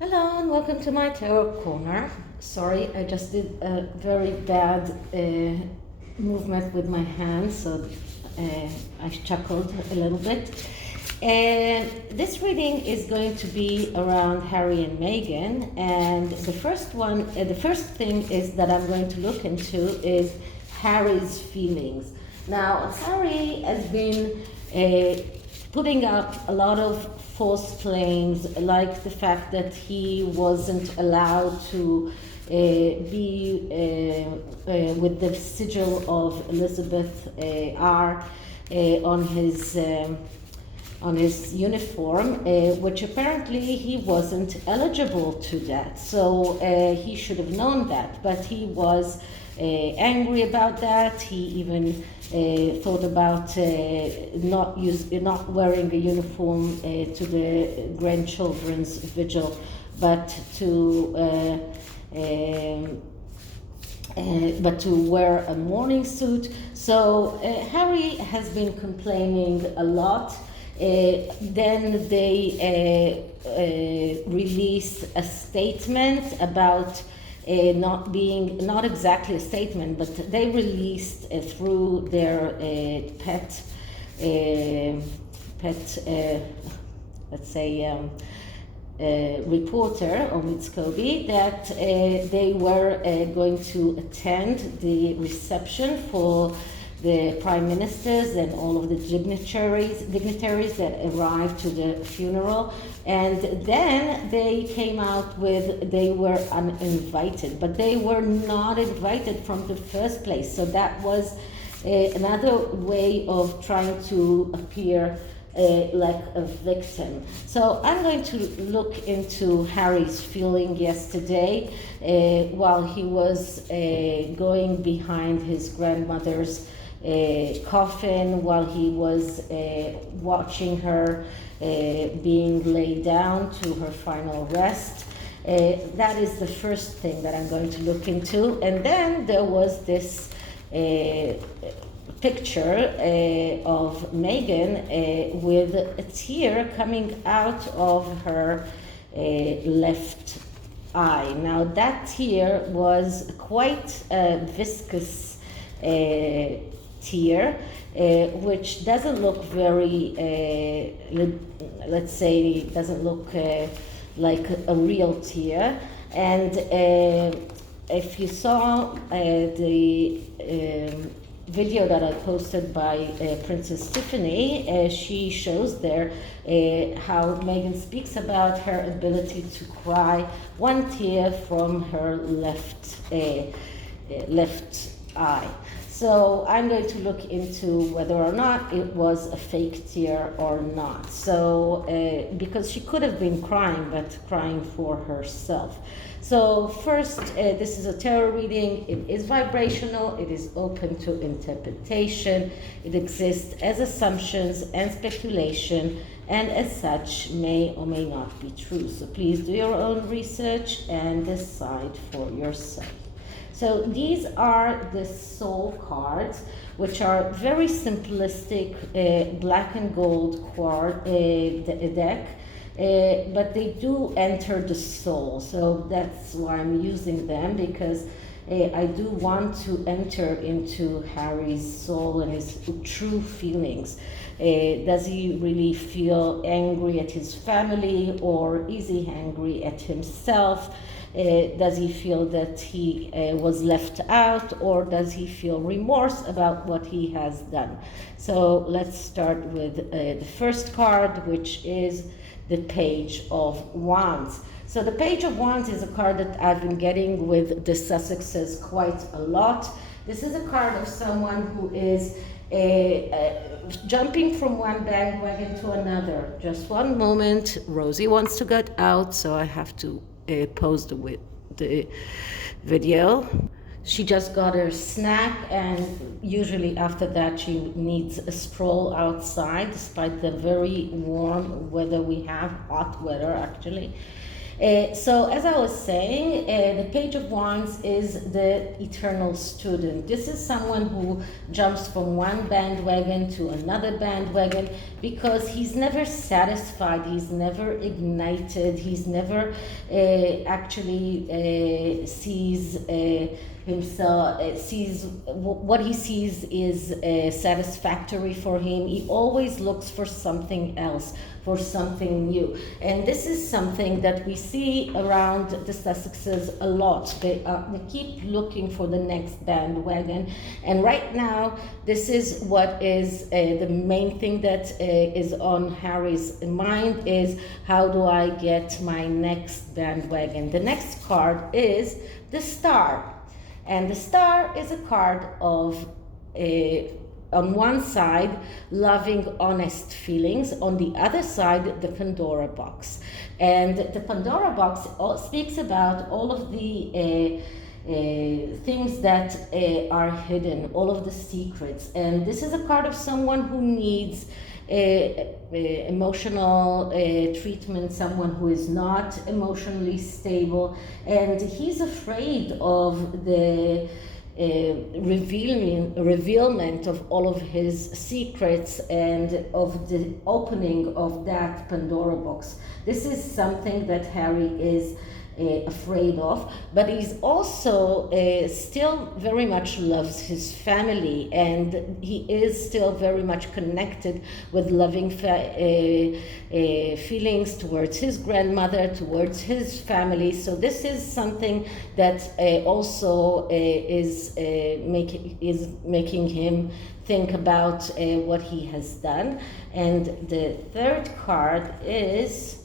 Hello and welcome to my tarot corner. Sorry, I just did a very bad movement with my hand, so I chuckled a little bit. This reading is going to be around Harry and Meghan, and the first thing is that I'm going to look into is Harry's feelings. Now, Harry has been putting up a lot of false claims, like the fact that he wasn't allowed to be with the sigil of Elizabeth R on his uniform, which apparently he wasn't eligible to that. So he should have known that, but he was angry about that. He even thought about not wearing a uniform to the grandchildren's vigil, but to wear a morning suit. So Harry has been complaining a lot. Then they released a statement about not exactly a statement, but they released through their reporter, Omid Scobie, that they were going to attend the reception for the prime ministers and all of the dignitaries that arrived to the funeral, and then they came out with they were uninvited, but they were not invited from the first place. So that was another way of trying to appear like a victim. So I'm going to look into Harry's feeling yesterday while he was going behind his grandmother's coffin, while he was watching her being laid down to her final rest. That is the first thing that I'm going to look into. And then there was this picture of Meghan with a tear coming out of her left eye. Now that tear was quite a viscous tear, which doesn't look very, let's say, doesn't look like a real tear. And if you saw the video that I posted by Princess Tiffany, she shows there how Meghan speaks about her ability to cry one tear from her left eye. So I'm going to look into whether or not it was a fake tear or not. So because she could have been crying, but crying for herself. So first, this is a tarot reading. It is vibrational. It is open to interpretation. It exists as assumptions and speculation, and as such may or may not be true. So please do your own research and decide for yourself. So these are the soul cards, which are very simplistic black and gold deck. But they do enter the soul, so that's why I'm using them, because I do want to enter into Harry's soul and his true feelings. Does he really feel angry at his family, or is he angry at himself? Does he feel that he was left out, or does he feel remorse about what he has done? So let's start with the first card, which is the Page of Wands. So the Page of Wands is a card that I've been getting with the Sussexes quite a lot. This is a card of someone who is jumping from one bandwagon to another. Just one moment. Rosie wants to get out, so I have to pause the video. She just got her snack, and usually after that she needs a stroll outside, despite the very warm weather we have, hot weather actually. So as I was saying, the Page of Wands is the eternal student. This is someone who jumps from one bandwagon to another bandwagon because he's never satisfied, he's never ignited, he's never actually sees himself, sees what he sees is satisfactory for him. He always looks for something else, for something new. And this is something that we see around the Sussexes a lot. They keep looking for the next bandwagon. And right now, this is what is the main thing that is on Harry's mind is, how do I get my next bandwagon? The next card is the Star. And the Star is a card of, on one side, loving, honest feelings. On the other side, the Pandora box. And the Pandora box speaks about all of the things that are hidden, all of the secrets. And this is a card of someone who needs emotional treatment, someone who is not emotionally stable, and he's afraid of the revealment of all of his secrets and of the opening of that Pandora box. This is something that Harry is afraid of, but he's also still very much loves his family, and he is still very much connected with loving feelings towards his grandmother, towards his family. So this is something that also is making him think about what he has done. And the third card is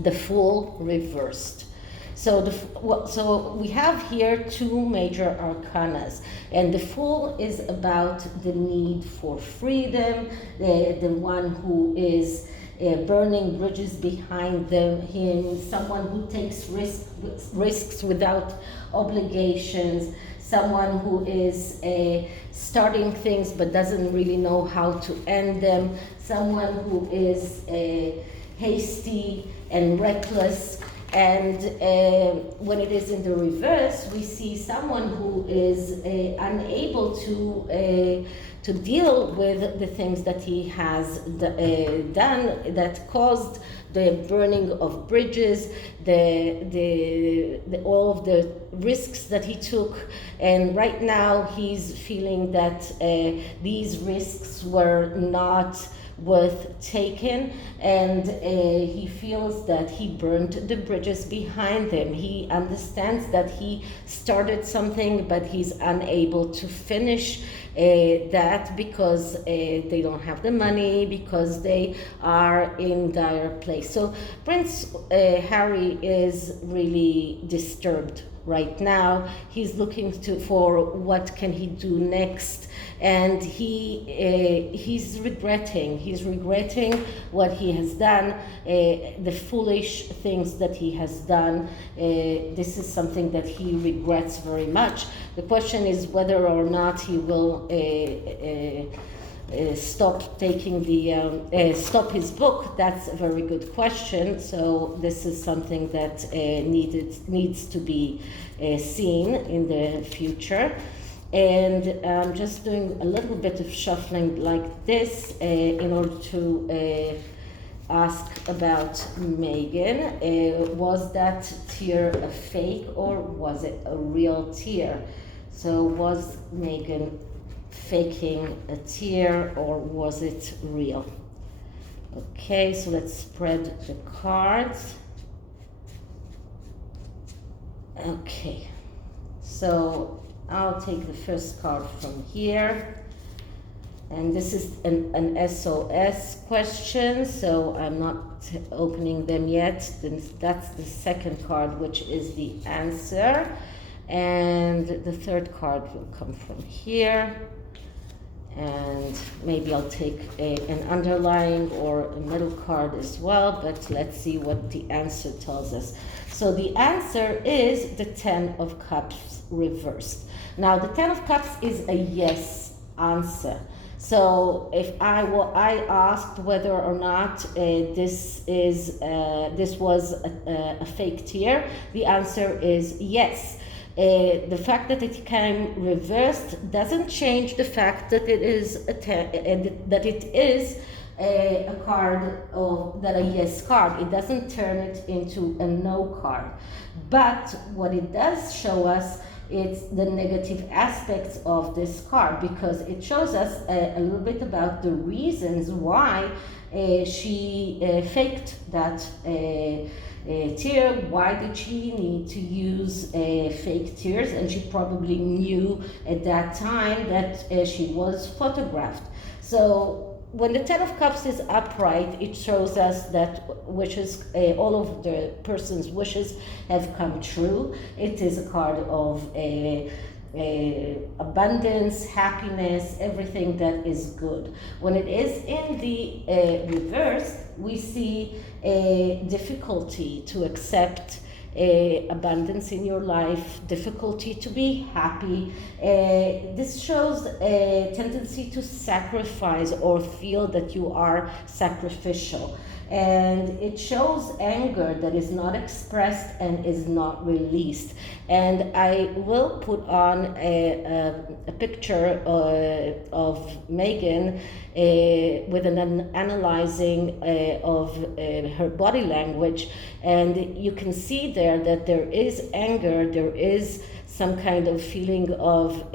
the Fool reversed. So so we have here two major arcanas, and the Fool is about the need for freedom, the one who is burning bridges behind him, someone who takes risks without obligations, someone who is starting things but doesn't really know how to end them, someone who is hasty and reckless. And when it is in the reverse, we see someone who is unable to deal with the things that he has done that caused the burning of bridges, all of the risks that he took. And right now he's feeling that these risks were not worth taking, and he feels that he burned the bridges behind him. He understands that he started something, but he's unable to finish that because they don't have the money, because they are in dire place. So Prince Harry is really disturbed right now. He's looking for what can he do next, and he's regretting what he has done, the foolish things that he has done. This is something that he regrets very much. The question is whether or not he will stop taking stop his book. That's a very good question. So this is something that needs to be seen in the future. And I'm just doing a little bit of shuffling like this in order to ask about Meghan. Was that tear a fake or was it a real tear? So was Meghan faking a tear or was it real? Okay, so let's spread the cards. Okay, so I'll take the first card from here, and this is an SOS question, so I'm not opening them yet. Then that's the second card, which is the answer, and the third card will come from here, and maybe I'll take an underlying or a middle card as well, but let's see what the answer tells us. So the answer is the Ten of Cups reversed. Now, the Ten of Cups is a yes answer. So if I asked whether or not this was a fake tear, the answer is yes. The fact that it came reversed doesn't change the fact that it is a card that a yes card. It doesn't turn it into a no card. But what it does show us, it's the negative aspects of this card, because it shows us a little bit about the reasons why she faked that tear. Why did she need to use fake tears? And she probably knew at that time that she was photographed. So when the Ten of Cups is upright, it shows us that wishes, all of the person's wishes have come true. It is a card of abundance, happiness, everything that is good. When it is in the reverse, we see a difficulty to accept abundance in your life, difficulty to be happy. This shows a tendency to sacrifice or feel that you are sacrificial. And it shows anger that is not expressed and is not released. And I will put on a picture of Meghan with an analyzing of her body language, and you can see there that there is anger, there is some kind of feeling of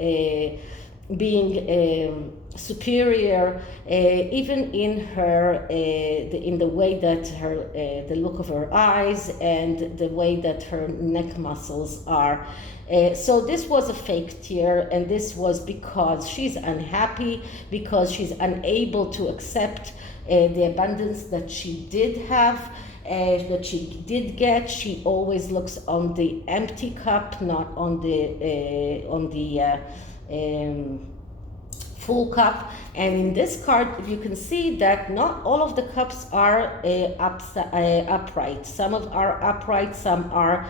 being superior, even in her, in the way that her, the look of her eyes and the way that her neck muscles are. So this was a fake tear, and this was because she's unhappy, because she's unable to accept the abundance that she did have, that she did get. She always looks on the empty cup, not on the full cup. And in this card you can see that not all of the cups are upright. Some are upright, some are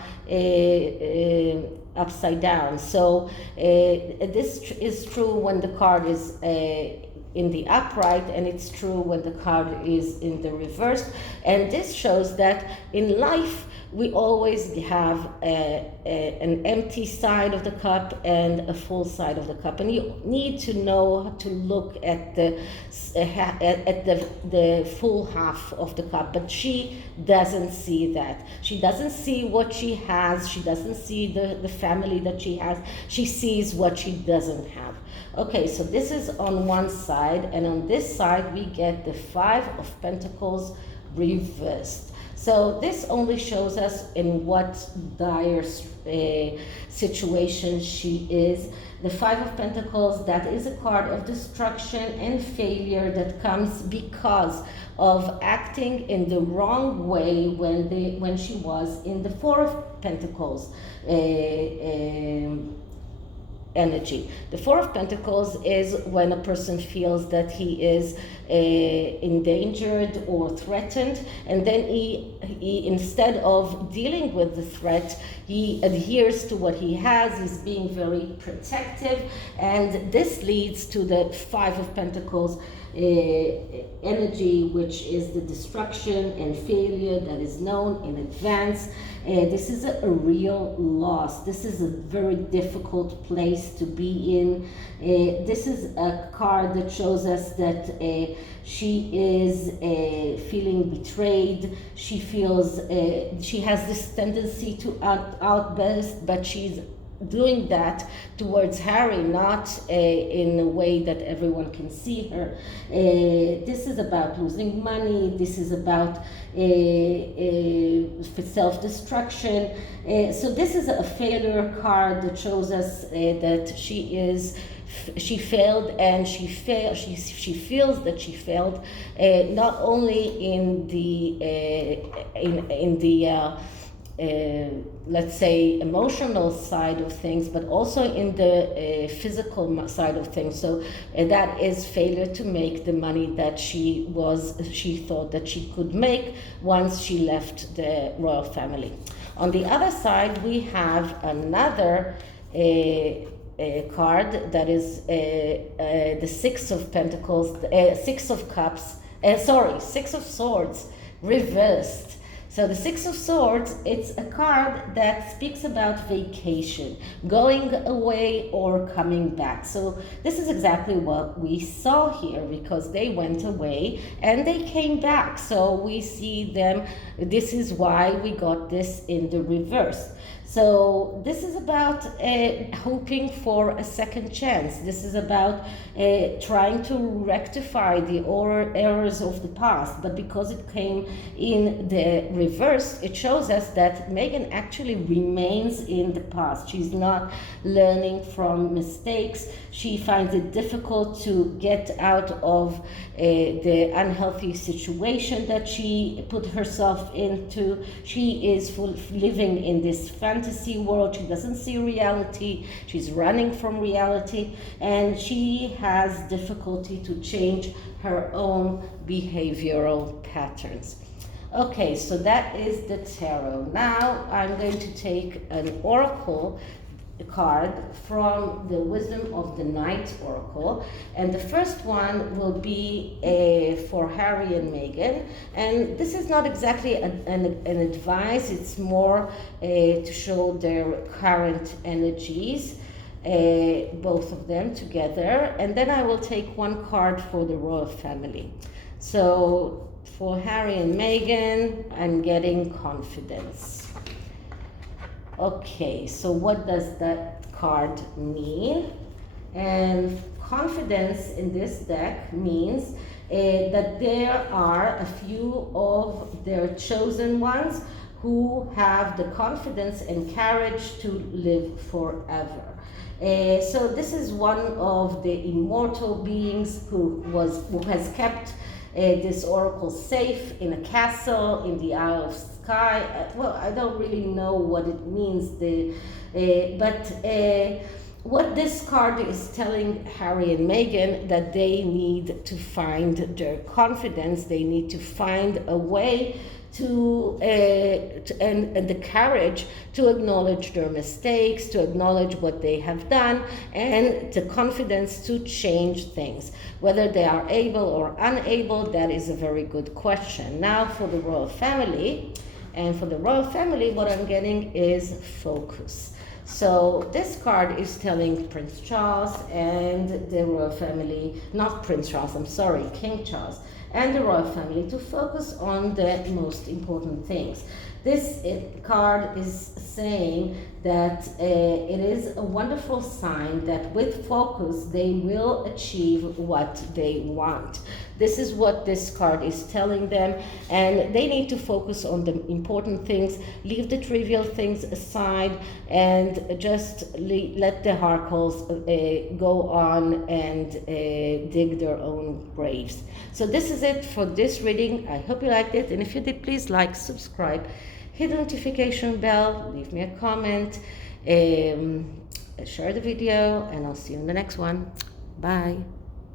upside down. So this is true when the card is in the upright, and it's true when the card is in the reverse. And this shows that in life we always have an empty side of the cup and a full side of the cup, and you need to know how to look at the full half of the cup. But she doesn't see that. She doesn't see what she has. She doesn't see the family that she has. She sees what she doesn't have. Okay, so this is on one side, and on this side we get the Five of Pentacles reversed. So this only shows us in what dire situation she is. The Five of Pentacles, that is a card of destruction and failure that comes because of acting in the wrong way when she was in the Four of Pentacles energy. The Four of Pentacles is when a person feels that he is endangered or threatened, and then he instead of dealing with the threat, he adheres to what he has. He's being very protective, and this leads to the Five of Pentacles energy, which is the destruction and failure that is known in advance. This is a real loss. This is a very difficult place to be in. This is a card that shows us that she is feeling betrayed. She feels she has this tendency to outburst, but she's doing that towards Harry, not in a way that everyone can see her. This is about losing money. This is about self-destruction. So this is a failure card that shows us that she failed, and she feels that she failed, not only in the let's say emotional side of things, but also in the physical side of things. So that is failure to make the money that she thought that she could make once she left the royal family. On the other side, we have another card, that is the Six of Pentacles, Six of Cups, Six of Swords reversed. So the Six of Swords, it's a card that speaks about vacation, going away or coming back. So this is exactly what we saw here, because they went away and they came back. So we see them, this is why we got this in the reverse. So this is about hoping for a second chance. This is about trying to rectify the errors of the past. But because it came in the reverse, it shows us that Meghan actually remains in the past. She's not learning from mistakes. She finds it difficult to get out of the unhealthy situation that she put herself into. She is living in this fantasy world. She doesn't see reality. She's running from reality, and she has difficulty to change her own behavioral patterns. Okay, so that is the tarot. Now I'm going to take an oracle card from the Wisdom of the Night Oracle, and the first one will be for Harry and Meghan. And this is not exactly an advice, it's more to show their current energies, both of them together. And then I will take one card for the royal family. So for Harry and Meghan, I'm getting confidence. Okay, so what does that card mean? And confidence in this deck means that there are a few of their chosen ones who have the confidence and courage to live forever. So this is one of the immortal beings who has kept this oracle safe in a castle in the Isle of Skye. Well, I don't really know what it means, but what this card is telling Harry and Meghan, that they need to find their confidence, they need to find a way and the courage to acknowledge their mistakes, to acknowledge what they have done, and the confidence to change things. Whether they are able or unable, that is a very good question. Now for the royal family, what I'm getting is focus. So this card is telling Prince Charles and the royal family, not Prince Charles, I'm sorry, King Charles, and the royal family to focus on the most important things. This card is saying that it is a wonderful sign that with focus they will achieve what they want. This is what this card is telling them, and they need to focus on the important things, leave the trivial things aside, and just let the Harkles go on and dig their own graves. So this is it for this reading. I hope you liked it, and if you did, please like, subscribe, hit the notification bell, leave me a comment, share the video, and I'll see you in the next one. Bye.